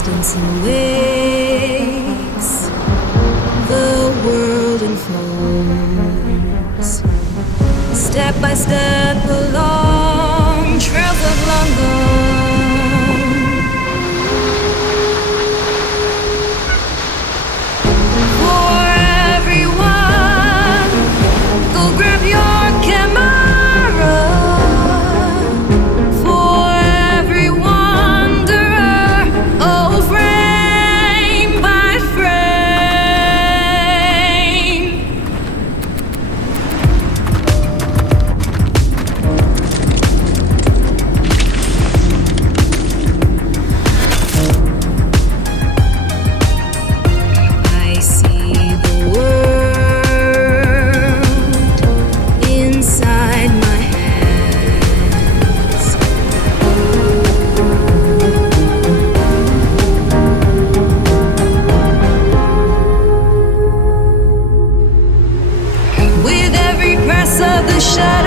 distance and wakes, the world unfolds. Step by step along trails of long gone. For everyone, go grab your camera. For every wanderer, oh, frame by frame. I see the world inside my hands. With every press of the shadow,